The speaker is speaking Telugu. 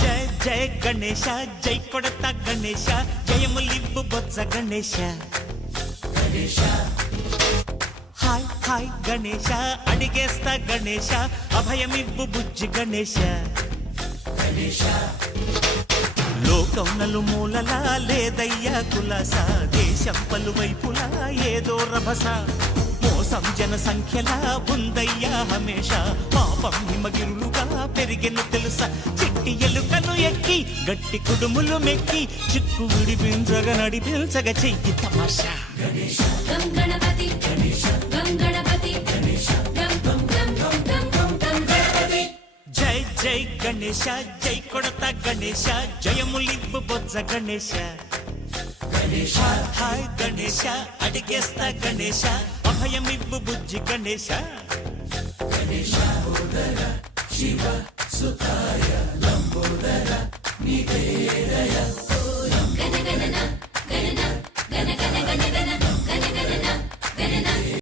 జయ గణేశ జై కొడత గణేశ జయములివ్వు బొజ్జ గణేశ హాయ్ హాయ్ గణేశ అడిగేస్తా గణేశ అభయమివ్వు బుజ్జి గణేశ లోకం నలుమూలలా లేదయ్యా కులాస దేశం పలువైపులా ఏదో రభస మోసం జన సంఖ్యలా ఉందయ్యా హమేష పాపం హిమగిరులుగా పెరిగెను తెలుసా చిట్టి ఎలుకను ఎక్కి గట్టి కుడుములు మెక్కి చిక్కు విడిపించగ నడిపించగ చెయ్యి తమాషా గణపతి గణపతి జై జై గణేశ జై కొడత గణేశ జయములివ్వు బొజ్జ గణేశ హాయ్ గణేశ అడిగేస్తా గణేశ అభయమివ్వు బుజ్జి గణేశ శివ సుతాయ లంబోదర నీదే